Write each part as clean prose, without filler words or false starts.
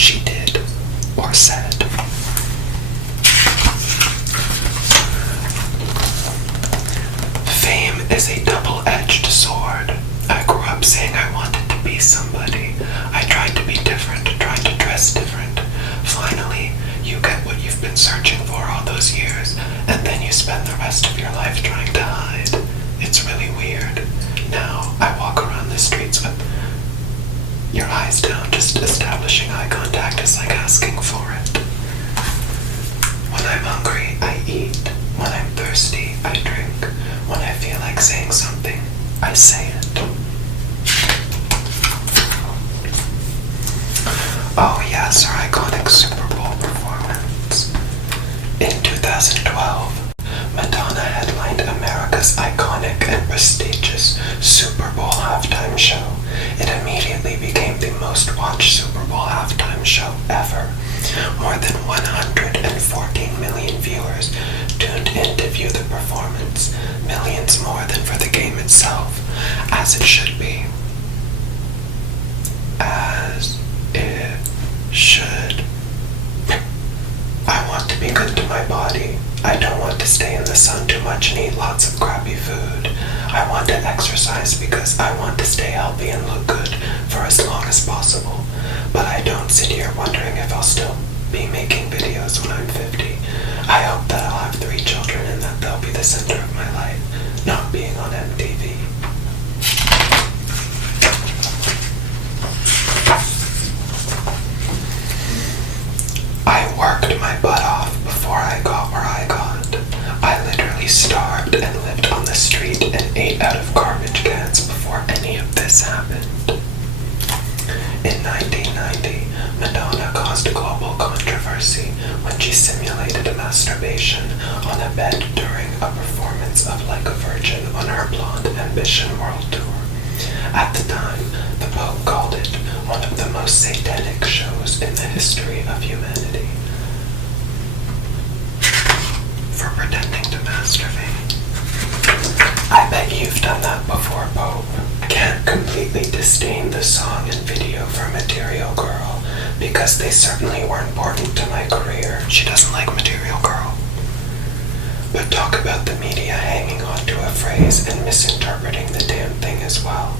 she did or said. Fame is a double-edged sword. I grew up saying I wanted to be somebody. I tried to be different, tried to dress different. Finally, you get what you've been searching for all those years, and then you spend the rest of your life trying to hide. It's really weird. Now, I walk around the streets with your eyes down, just establishing eye contact is like asking for it. When I'm hungry, I eat. When I'm thirsty, I drink. When I feel like saying something, I say it. Oh yes, her iconic Super Bowl performance. In 2012, Madonna headlined America's iconic and prestigious Super Bowl halftime show. It immediately became the most watched Super Bowl halftime show ever. More than 114 million viewers tuned in to view the performance, millions more than for the game itself, as it should be. As it should. I want to be good to my body. I don't want to stay in the sun too much and eat lots of crappy food. I want to exercise because I want to stay healthy and look good for as long as possible. But I don't sit here wondering if I'll still be making videos when I'm 50. I hope that I'll have 3 children and that they'll be the center of my life, not being on MTV. I worked my butt off before I got where I got. I literally starved and lived on the street and ate out of garbage cans before any of this happened. In 1990, Madonna caused a global controversy when she simulated a masturbation on a bed during a performance of Like a Virgin on her Blonde Ambition World Tour. At the time, the Pope called it one of the most satanic shows in the history of humanity. For pretending to masturbate. I bet you've done that before, Pope. I can't completely disdain the song and video for Material Girl, because they certainly were important to my career. She doesn't like Material Girl. But talk about the media hanging on to a phrase and misinterpreting the damn thing as well.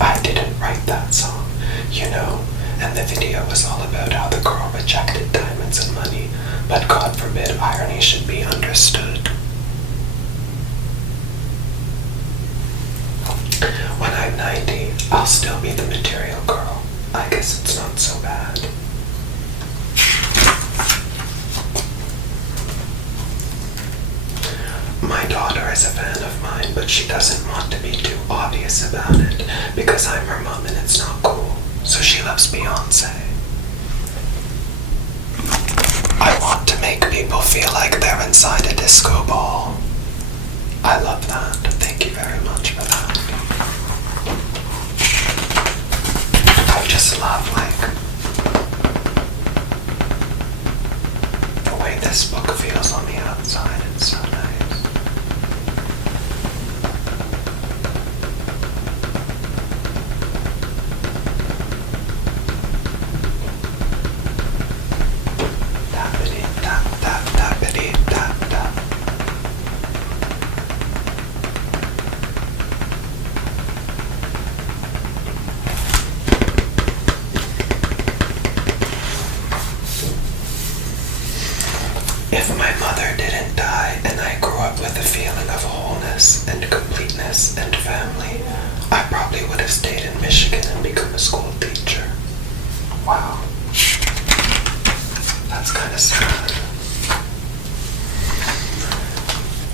I didn't write that song, you know, and the video was all about how the girl rejected diamonds and money, but God forbid irony should be understood. When I'm 90, I'll still be the Material Girl. I guess it's not so bad. My daughter is a fan of mine, but she doesn't want to be too obvious about it, because I'm her mom and it's not cool, so she loves Beyonce. I want to make people feel like they're inside a disco ball. I love that. Thank you very much for that. I just love, the way this book feels on the outside. It's so nice. If my mother didn't die and I grew up with a feeling of wholeness and completeness and family, I probably would have stayed in Michigan and become a school teacher. Wow. That's kind of sad.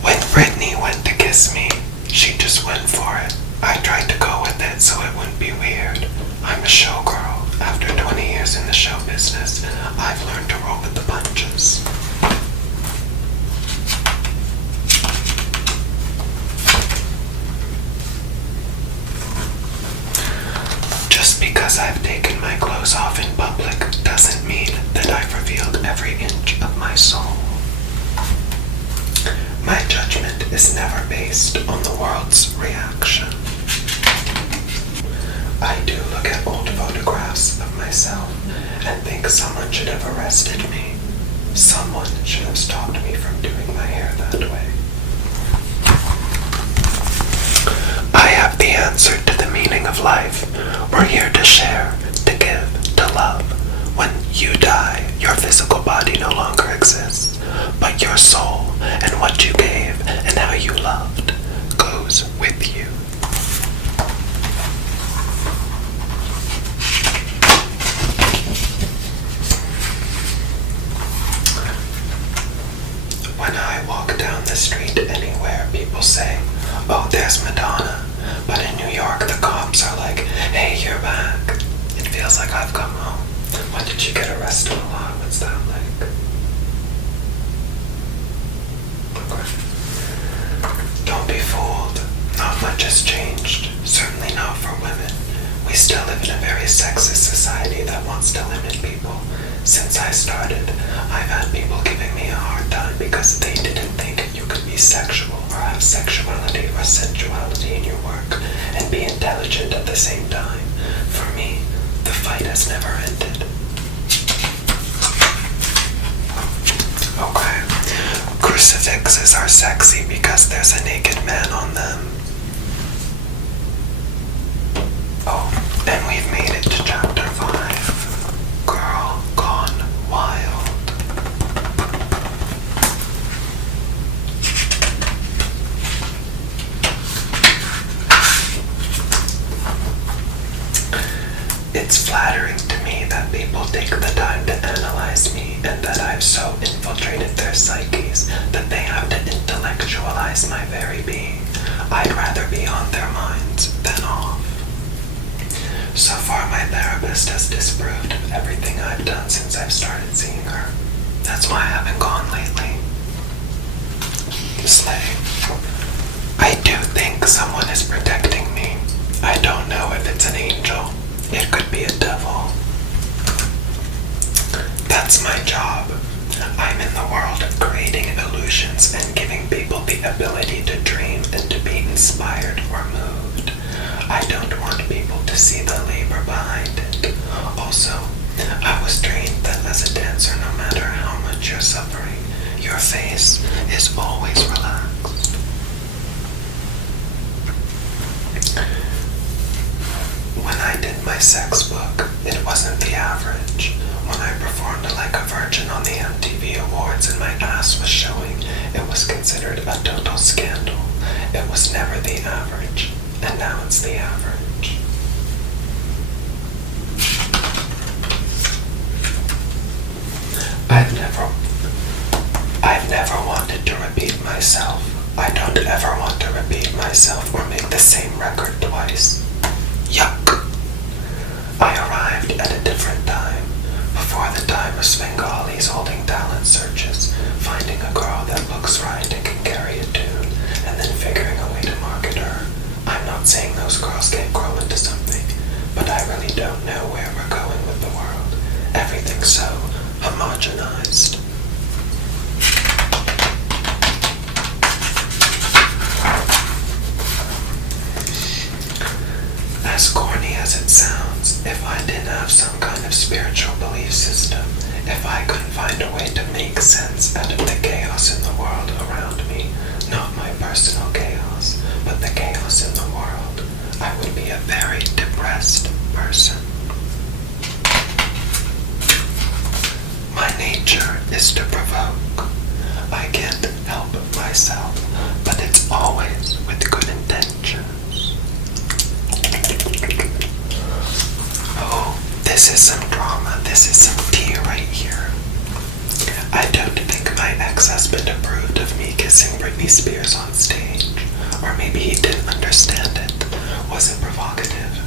When Brittany went to kiss me, she just went for it. I tried to go with it so it wouldn't be weird. I'm a showgirl. After 20 years in the show business, I've learned to roll with the punches. Just because I've taken my clothes off in public doesn't mean that I've revealed every inch of my soul. My judgment is never based on the world's reaction. I do look at old photographs of myself and think someone should have arrested me. Someone should have stopped me from doing my hair that way. I have the answer to the meaning of life. We're here to share, to give, to love. When you die, your physical body no longer exists, but your soul and what you gave and how you loved goes with you. When I walk down the street anywhere, people say, "Oh, there's Madonna." But in New York, the cops are like, "Hey, you're back." It feels like I've come home. When did you get arrested a lot? What's that like? Okay. Don't be fooled. Not much has changed. Certainly not for women. We still live in a very sexist society that wants to limit people. Since I started, I've had people giving me a hard time because they didn't think you could be sexual or have sexuality or sensuality in your work and be intelligent at the same time. For me, the fight has never ended. Okay. Crucifixes are sexy because there's a naked man on them. Oh, and we've made it to chapter 5. Girl Gone Wild. It's flattering to me that people take the time to analyze me and that I've so infiltrated their psyches that they have to intellectualize my very being. I'd rather be on their minds than off. So far, my therapist has disproved of everything I've done since I've started seeing her. That's why I haven't gone lately. Slay. I do think someone is protecting me. I don't know if it's an angel. It could be a devil. That's my job. I'm in the world of creating illusions and giving people the ability to dream and to be inspired or moved. I don't want people to see the labor behind it. Also, I was trained that as a dancer, no matter how much you're suffering, your face is always relaxed. When I did my sex book, it wasn't the average. When I performed like a virgin on the MTV Awards and my ass was showing, it was considered a total scandal. It was never the average, and now it's the average. I've never wanted to repeat myself. I don't ever want to repeat myself or make the same record twice. Yuck. I arrived at a different time, before the time of Svengalis holding talent searches, finding a girl that looks right and can carry a tune, and then figuring a way to market her. I'm not saying those girls can't grow into something, but I really don't know where we're going with the world. Everything's so homogenized. As corny as it sounds, if I didn't have some kind of spiritual belief system, if I couldn't find a way to make sense out of the chaos in the world around me, not my personal chaos, but the chaos in the world, I would be a very depressed person. My nature is to provoke. I can't help myself, but it's always with good intentions. Oh, this is some drama. This is some tea right here. I don't think my ex-husband approved of me kissing Britney Spears on stage. Or maybe he didn't understand it. Was it provocative?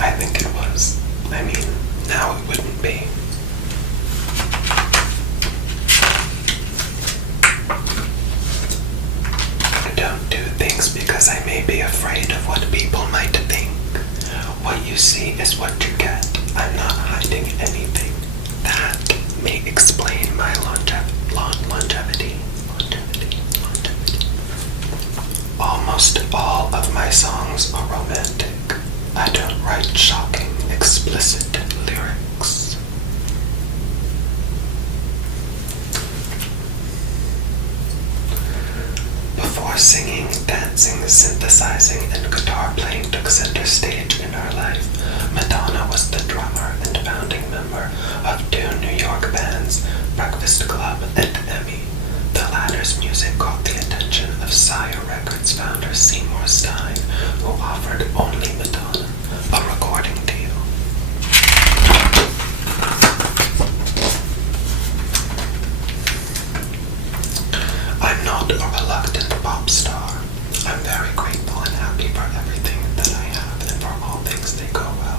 I think it was. I mean, now it wouldn't be. I don't do things because I may be afraid of what people might think. What you see is what you get. I'm not hiding anything. That may explain my longevity. Almost all of my songs are romantic. I don't write shocking, explicit lyrics. Before singing, dancing, synthesizing, and guitar playing took center stage in her life, Madonna was the drummer and founding member of two New York bands, Breakfast Club and Emmy. The latter's music caught the attention of Sire Records founder Seymour Stein, who offered only Madonna a recording deal. I'm not a reluctant pop star. I'm very grateful and happy for everything that I have and for all things that go well.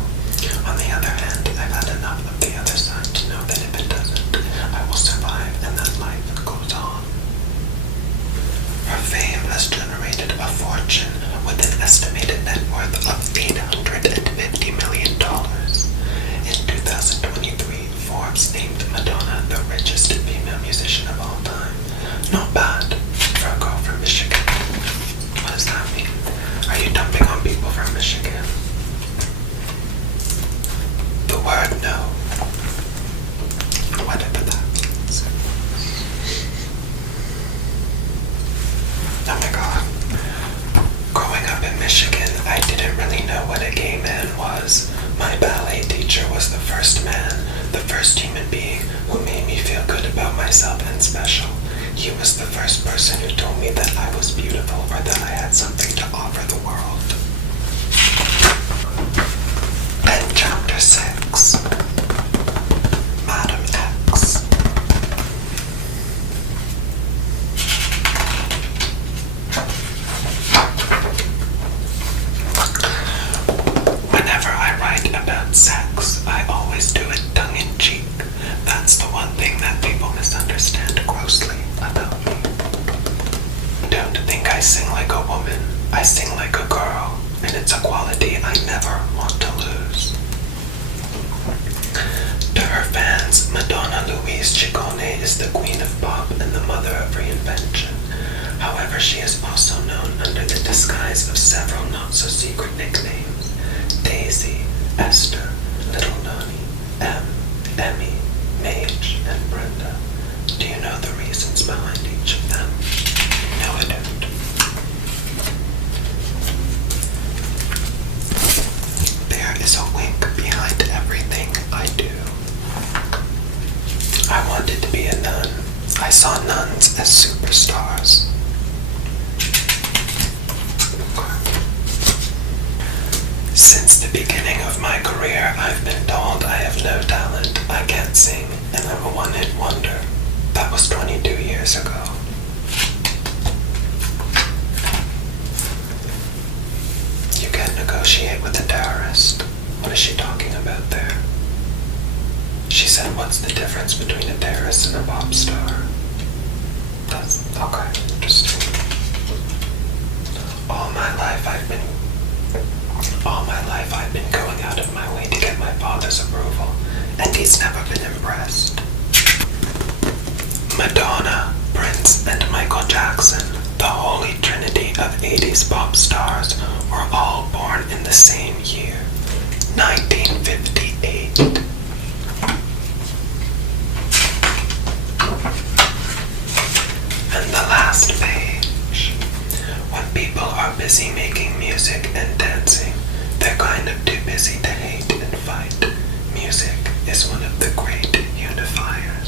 On the other hand, I've had enough of the other side to know that if it doesn't, I will survive and that life goes on. Her fame has generated a fortune with an estimated net worth of $850 million. In 2023, Forbes named Madonna the richest female musician of all time. Not bad for a girl from Michigan. What does that mean? Are you dumping on people from Michigan? The word no. Whatever that means. Oh my god. Growing up in Michigan, I didn't really know what a gay man was. My ballet teacher was the first man, the first human being who made me feel good about myself and special. He was the first person who told me that I was beautiful or that I had something to offer the world. And chapter 6. Madam X. Whenever I write about sex, I always do it tongue-in-cheek. That's the one thing that people misunderstand grossly about me. Don't think I sing like a woman. I sing like a girl, and it's a quality I never want to lose. To her fans, Madonna Louise Ciccone is the queen of pop and the mother of reinvention. However, she is also known under the disguise of several not-so-secret nicknames: Daisy, Esther, Little Nani, Emmy, Mage, and Brenda. Do you know the reasons behind each of them? No, I don't. There is a wink behind everything I do. I wanted to be a nun. I saw nuns as superstars. Since the beginning of my career, I've been told I have no talent, I can't sing, and I'm a one-hit wonder. That was 22 years ago. You can't negotiate with a terrorist. What is she talking about there? She said, what's the difference between a terrorist and a pop star? That's okay, interesting. All my life I've been going out of my way to get my father's approval, and he's never been impressed. Madonna, Prince, and Michael Jackson, the holy trinity of 80s pop stars, were all born in the same year, 1958. And the last page. When people are busy making music and dancing, they're kind of too busy to hate and fight. Music is one of the great unifiers.